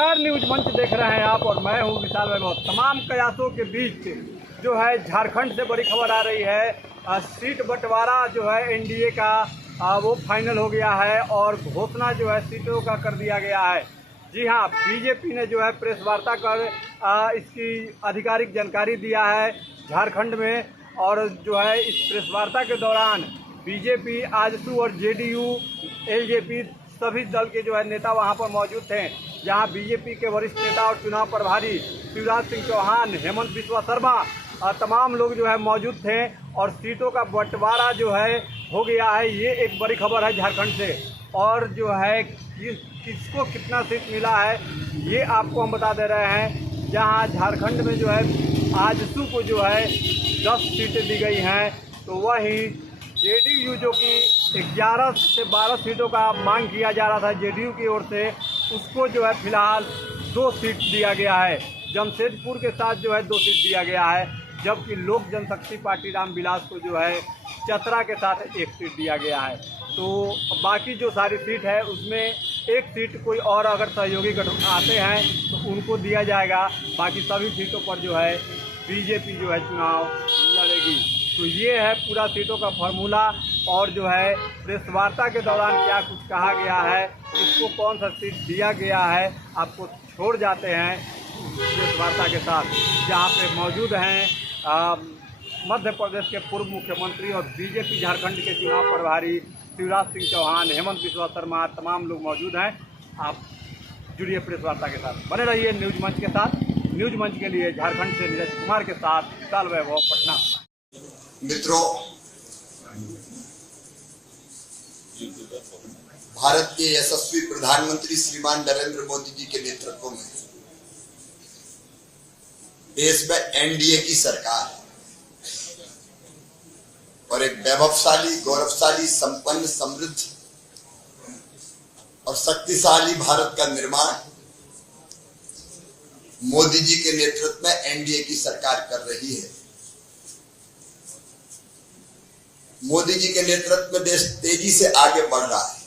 नमस्कार, न्यूज मंच देख रहे हैं आप और मैं हूं विशाल वैभव। तमाम कयासों के बीच जो है झारखंड से बड़ी खबर आ रही है। सीट बंटवारा जो है एनडीए का वो फाइनल हो गया है और घोषणा जो है सीटों का कर दिया गया है। जी हां, बीजेपी ने जो है प्रेस वार्ता कर इसकी आधिकारिक जानकारी दिया है झारखंड में। और जो है इस प्रेस वार्ता के दौरान बीजेपी, आजसू और जेडीयू, एलजेपी सभी दल के जो है नेता वहां पर मौजूद थे। जहां बीजेपी के वरिष्ठ नेता और चुनाव प्रभारी शिवराज सिंह चौहान, हेमंत बिस्वा शर्मा, तमाम लोग जो है मौजूद थे। और सीटों का बंटवारा जो है हो गया है, ये एक बड़ी खबर है झारखंड से। और जो है किसको कितना सीट मिला है ये आपको हम बता दे रहे हैं। जहां झारखंड में जो है आजसू को जो है 10 सीटें दी गई हैं, तो वहीं जेडीयू जो कि 11 से 12 सीटों का मांग किया जा रहा था जेडीयू की ओर से, उसको जो है फिलहाल 2 सीट दिया गया है। जमशेदपुर के साथ जो है 2 सीट दिया गया है, जबकि लोक जनशक्ति पार्टी रामविलास को जो है चतरा के साथ 1 सीट दिया गया है। तो बाकी जो सारी सीट है उसमें 1 सीट कोई और अगर सहयोगी गठबंधन आते हैं तो उनको दिया जाएगा। बाकी सभी सीटों पर जो है बीजेपी जो है चुनाव लड़ेगी। तो ये है पूरा सीटों का फार्मूला। और जो है प्रेस वार्ता के दौरान क्या कुछ कहा गया है, इसको कौन सा सीट दिया गया है, आपको छोड़ जाते हैं प्रेस वार्ता के साथ, जहाँ पे मौजूद हैं मध्य प्रदेश के पूर्व मुख्यमंत्री और बीजेपी झारखंड के चुनाव प्रभारी शिवराज सिंह चौहान, हेमंत बिस्वा शर्मा, तमाम लोग मौजूद हैं। आप जुड़िए प्रेस वार्ता के साथ, बने रहिए न्यूज मंच के साथ। न्यूज मंच के लिए झारखंड से नीरज कुमार के साथ विशाल वैभव, पटना। मित्रों, भारत के यशस्वी प्रधानमंत्री श्रीमान नरेंद्र मोदी जी के नेतृत्व में देश में एनडीए की सरकार है और एक वैभवशाली, गौरवशाली, संपन्न, समृद्ध और शक्तिशाली भारत का निर्माण मोदी जी के नेतृत्व में एनडीए की सरकार कर रही है। मोदी जी के नेतृत्व में देश तेजी से आगे बढ़ रहा है।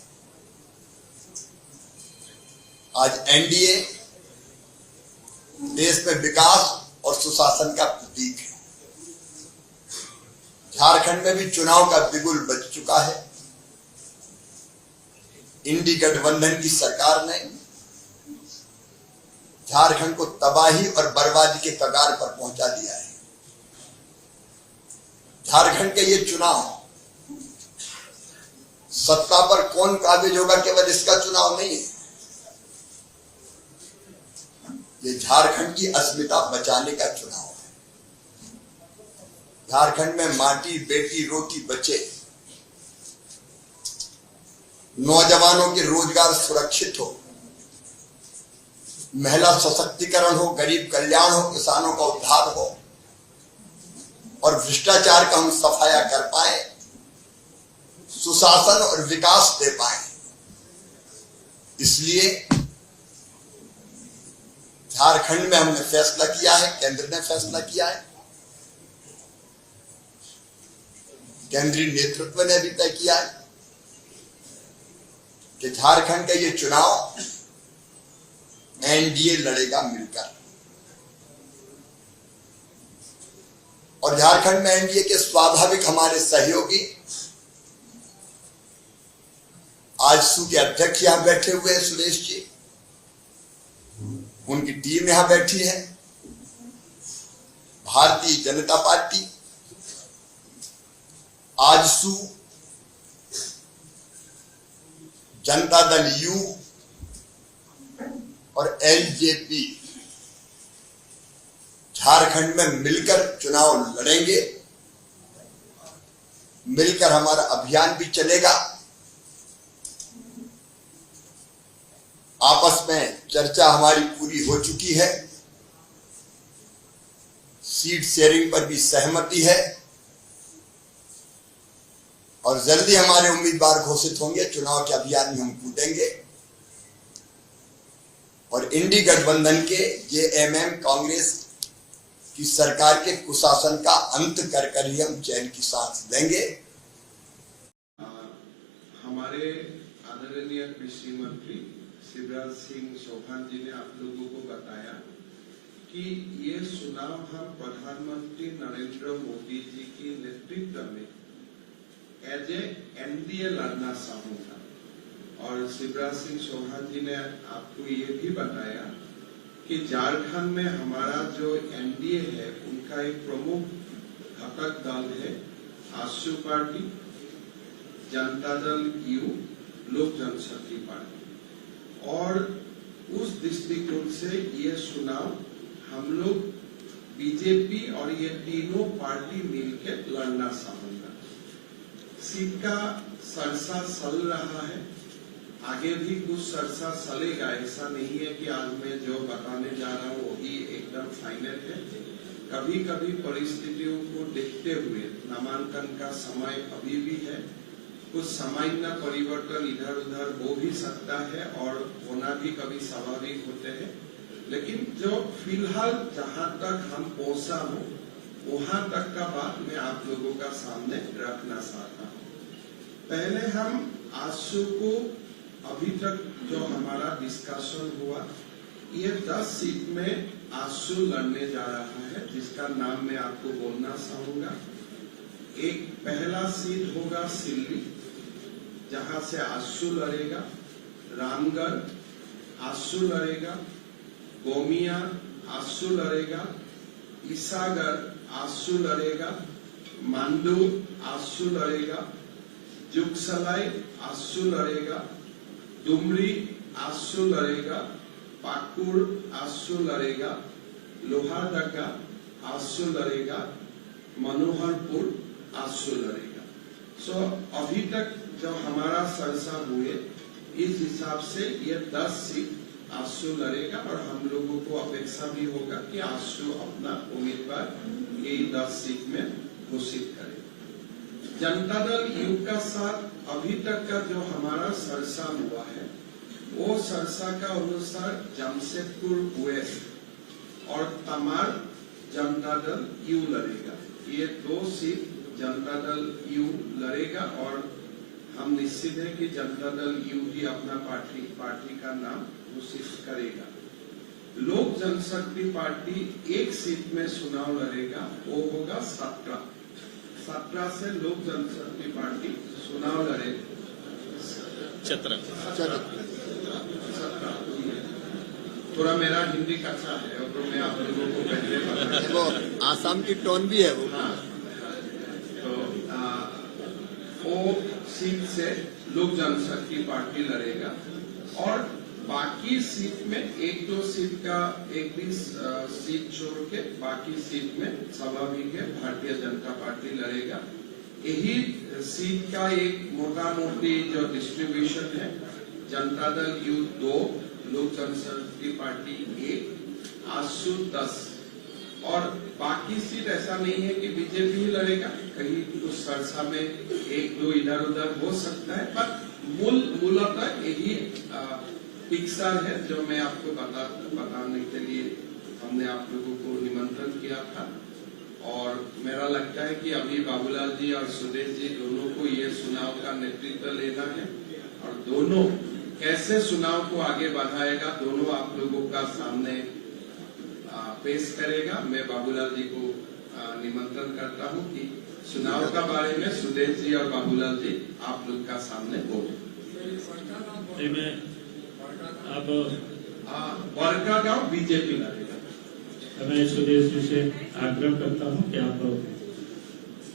आज एनडीए देश में विकास और सुशासन का प्रतीक है। झारखंड में भी चुनाव का बिगुल बज चुका है। इंडी गठबंधन की सरकार ने झारखंड को तबाही और बर्बादी के कगार पर पहुंचा दिया है। झारखंड के ये चुनाव सत्ता पर कौन काबिज होगा केवल इसका चुनाव नहीं है, ये झारखंड की अस्मिता बचाने का चुनाव है। झारखंड में माटी, बेटी, रोटी बचे, नौजवानों के रोजगार सुरक्षित हो, महिला सशक्तिकरण हो, गरीब कल्याण हो, किसानों का उद्धार हो और भ्रष्टाचार का हम सफाया कर पाए, सुशासन और विकास दे पाए। इसलिए झारखंड में हमने फैसला किया है, केंद्र ने फैसला किया है, केंद्रीय नेतृत्व ने भी तय किया है कि झारखंड का ये चुनाव एनडीए लड़ेगा मिलकर। और झारखंड में एनडीए के स्वाभाविक हमारे सहयोगी आजसू के अध्यक्ष यहां बैठे हुए हैं, सुरेश जी, उनकी टीम यहां बैठी है। भारतीय जनता पार्टी, आजसू, जनता दल यू और एलजेपी झारखंड में मिलकर चुनाव लड़ेंगे। मिलकर हमारा अभियान भी चलेगा। आपस में चर्चा हमारी पूरी हो चुकी है। सीट शेयरिंग पर भी सहमति है और जल्दी हमारे उम्मीदवार घोषित होंगे। चुनाव के अभियान में हम कूदेंगे और इंडी गठबंधन के जेएमएम कांग्रेस की सरकार के कुशासन का अंत कर ही हम चैन की सांस लेंगे। हमारे आदरणीय कृषि मंत्री शिवराज सिंह चौहान जी ने आप लोगों को बताया कि ये चुनाव हम प्रधानमंत्री नरेंद्र मोदी जी के नेतृत्व में एज ए एनडीए लड़ना चाहूंगा। और शिवराज सिंह चौहान जी ने आपको ये भी बताया कि झारखंड में हमारा जो एनडीए है उनका एक प्रमुख घटक दल है आशु पार्टी, जनता दल यू, लोक जनशक्ति पार्टी। और उस दृष्टिकोण से ये चुनाव हम लोग बीजेपी और ये तीनों पार्टी मिलकर लड़ना चाहूंगा। सीट का चर्चा चल रहा है, आगे भी कुछ चर्चा चलेगा। ऐसा नहीं है कि आज मैं जो बताने जा रहा हूँ वही एकदम फाइनल है। कभी कभी परिस्थितियों को देखते हुए नामांकन का समय अभी भी है, कुछ सामान्य परिवर्तन इधर उधर हो भी सकता है और होना भी कभी स्वाभाविक होते हैं। लेकिन जो फिलहाल जहां तक हम पहुंचा हूं वहां तक का बात मैं आप लोगों का सामने रखना चाहता हूं। पहले हम आशु को अभी तक जो हमारा डिस्कशन हुआ, ये 10 सीट में आशु लड़ने जा रहा है, जिसका नाम मैं आपको बोलना चाहूंगा। एक पहला सीट होगा सिल्ली, जहां से आशु लड़ेगा। रामगढ़ आशु लड़ेगा। गोमिया आशु लड़ेगा। ईसागढ़ आशु लड़ेगा। मांडू आशु लड़ेगा। जुगसलाई आशु लड़ेगा। डुमरी आशु लड़ेगा। पाकुड़ आशु लड़ेगा। लोहारदगा आशु लड़ेगा। मनोहरपुर आशु लड़ेगा। सो अभी तक जो हमारा चर्चा हुए इस हिसाब से ये 10 सीट आशु लड़ेगा और हम लोगों को अपेक्षा भी होगा कि आशु अपना उम्मीदवार ये 10 सीट में घोषित करे। जनता दल यू का साथ अभी तक का जो हमारा चर्चा हुआ है वो चर्चा का अनुसार जमशेदपुर वेस्ट और तमार जनता दल यू लड़ेगा। ये 2 सीट जनता दल यू लड़ेगा और हम निश्चित है कि जनता दल यू भी अपना पार्टी का नाम घोषित करेगा। लोक जनशक्ति पार्टी एक सीट में चुनाव लड़ेगा, वो होगा 17 से लोक जनशक्ति पार्टी चुनाव लड़ेगा। 17 थोड़ा मेरा हिंदी कच्चा है तो मैं आप लोगों को पहले बता, वो आसाम की टोन भी है वो। हाँ, तो वो सीट से लोक जनशक्ति पार्टी लड़ेगा और बाकी सीट में 1-2 सीट का एक भी सीट छोड़ के बाकी सीट में स्वाभाविक है भारतीय जनता पार्टी लड़ेगा। यही सीट का एक मोटा मोटी जो डिस्ट्रीब्यूशन है, जनता दल यू 2, लोक जनशक्ति पार्टी 1, आशु 10 और बाकी सीट ऐसा नहीं है कि बीजेपी ही लड़ेगा, कहीं कुछ चर्चा में 1-2 इधर उधर हो सकता है, पर मूलतः यही पिक्चर है जो मैं आपको बताने के लिए हमने आप लोगों को निमंत्रण किया था। और मेरा लगता है कि अभी बाबूलाल जी और सुदेश जी दोनों को ये चुनाव का नेतृत्व लेना है और दोनों कैसे चुनाव को आगे बढ़ाएगा दोनों आप लोगों का सामने पेश करेगा। मैं बाबूलाल जी को निमंत्रण करता हूं कि चुनाव का बारे में सुदेश जी और बाबूलाल जी आप लोग का सामने बोले। अब बड़का गांव बीजेपी लड़ेगा। मैं सुदेश जी से आग्रह करता हूं कि आप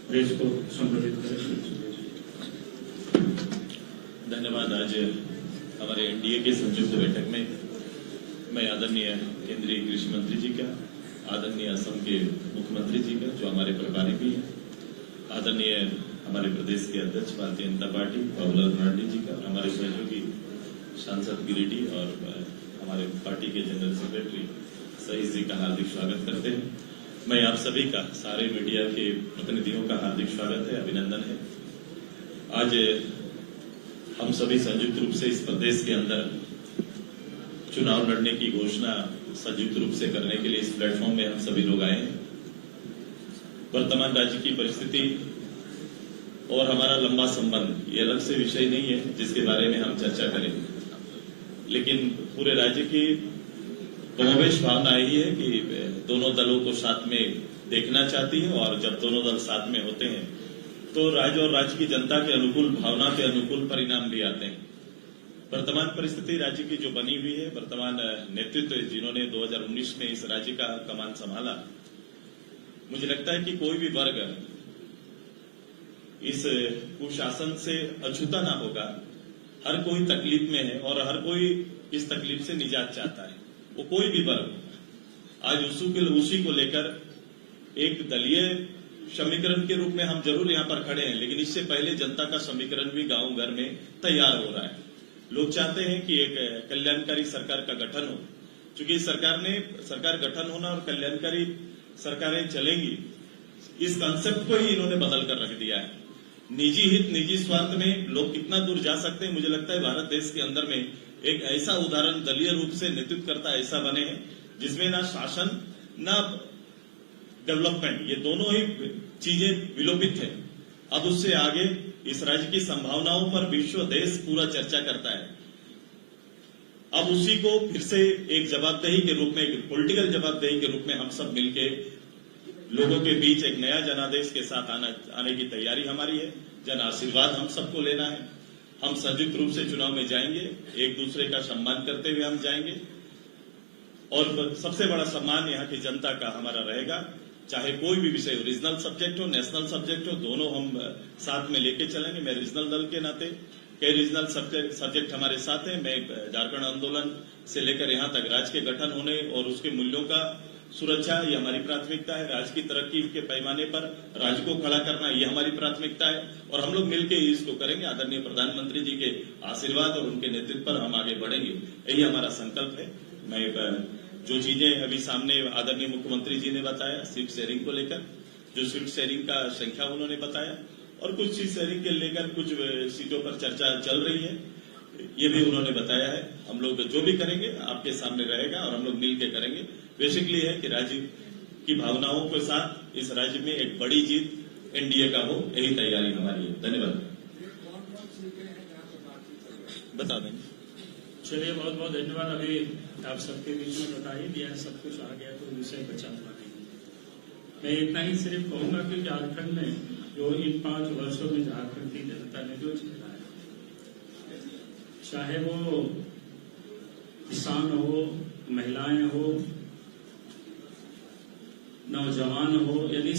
प्रेस को संबोधित करें। धन्यवाद। आज हमारे एनडीए के संयुक्त बैठक में मैं आदरणीय केंद्रीय कृषि मंत्री जी का, आदरणीय असम के मुख्यमंत्री जी का जो हमारे प्रभारी भी हैं, आदरणीय हमारे प्रदेश के अध्यक्ष भारतीय जनता पार्टी बाबूलाल मरांडी जी का, हमारे सहयोगी सांसद गिरिडीह और हमारे पार्टी के जनरल सेक्रेटरी सईद जी का हार्दिक स्वागत करते हैं। मैं आप सभी का, सारे मीडिया के प्रतिनिधियों का हार्दिक स्वागत है, अभिनंदन है। आज हम सभी संयुक्त रूप से इस प्रदेश के अंदर चुनाव लड़ने की घोषणा संयुक्त रूप से करने के लिए इस प्लेटफॉर्म में हम सभी लोग आए हैं। वर्तमान राज्य की परिस्थिति और हमारा लंबा संबंध ये अलग से विषय नहीं है जिसके बारे में हम चर्चा करें। लेकिन पूरे राज्य की कमोबेश भावना यही है कि दोनों दलों को साथ में देखना चाहती है, और जब दोनों दल साथ में होते हैं तो राज्य और राज्य की जनता के अनुकूल भावना के अनुकूल परिणाम भी आते हैं। वर्तमान परिस्थिति राज्य की जो बनी हुई है, वर्तमान नेतृत्व जिन्होंने 2019 में इस राज्य का कमान संभाला, मुझे लगता है कि कोई भी वर्ग इस कुशासन से अछूता ना होगा। हर कोई तकलीफ में है और हर कोई इस तकलीफ से निजात चाहता है, वो कोई भी वर्ग। आज उसी को लेकर एक दलीय समीकरण के रूप में हम जरूर यहां पर खड़े हैं, लेकिन इससे पहले जनता का समीकरण भी गांव घर में तैयार हो रहा है। लोग चाहते हैं कि एक कल्याणकारी सरकार का गठन हो। चूंकि सरकार गठन होना और कल्याणकारी सरकारें चलेंगी, इस कंसेप्ट को ही इन्होंने बदल कर रख दिया है। निजी हित, निजी स्वार्थ में लोग कितना दूर जा सकते हैं, मुझे लगता है भारत देश के अंदर में एक ऐसा उदाहरण दलीय रूप से नेतृत्व करता ऐसा बने हैं जिसमें ना शासन ना डेवलपमेंट, ये दोनों ही चीजें विलोपित है। अब उससे आगे इस राज्य की संभावनाओं पर विश्व देश पूरा चर्चा करता है। अब उसी को फिर से एक जवाबदेही के रूप में, एक पॉलिटिकल जवाबदेही के रूप में हम सब मिलके लोगों के बीच एक नया जनादेश के साथ आने की तैयारी हमारी है। जन आशीर्वाद हम सबको लेना है। हम संयुक्त रूप से चुनाव में जाएंगे, एक दूसरे का सम्मान करते हुए हम जाएंगे, और सबसे बड़ा सम्मान यहाँ की जनता का हमारा रहेगा। चाहे कोई भी विषय हो, रीजनल सब्जेक्ट हो, नेशनल सब्जेक्ट हो, दोनों हम साथ में लेके चलेंगे। मैं रीजनल दल के नाते कई रीजनल सब्जेक्ट हमारे साथ हैं। मैं झारखंड आंदोलन से लेकर यहाँ तक राज्य के गठन होने और उसके मूल्यों का सुरक्षा, ये हमारी प्राथमिकता है। राज्य की तरक्की के पैमाने पर राज्य को खड़ा करना, ये हमारी प्राथमिकता है, और हम लोग मिलकर इसको करेंगे। आदरणीय प्रधानमंत्री जी के आशीर्वाद और उनके नेतृत्व पर हम आगे बढ़ेंगे, यही हमारा संकल्प है। मैं जो चीजें अभी सामने आदरणीय मुख्यमंत्री जी ने बताया सीट शेयरिंग को लेकर, जो सीट शेयरिंग का संख्या उन्होंने बताया, और कुछ सीट शेयरिंग के लेकर कुछ सीटों पर चर्चा चल रही है, ये भी उन्होंने बताया है। हम लोग जो भी करेंगे आपके सामने रहेगा और हम लोग मिलकर करेंगे। बेसिकली है कि राज्य की भावनाओं के साथ इस राज्य में एक बड़ी जीत एनडीए का हो, यही तैयारी हमारी है। धन्यवाद। बता देंगे। चलिए, बहुत बहुत धन्यवाद। अभी आप सबके बीच में बता ही दिया, सब कुछ आ गया, तो विषय बचा हुआ नहीं। मैं इतना ही सिर्फ कहूंगा कि झारखंड में जो इन 5 वर्षों में झारखंड की जनता ने जो झेला है, चाहे वो किसान हो, महिलाएं हो, नौजवान हो, यदि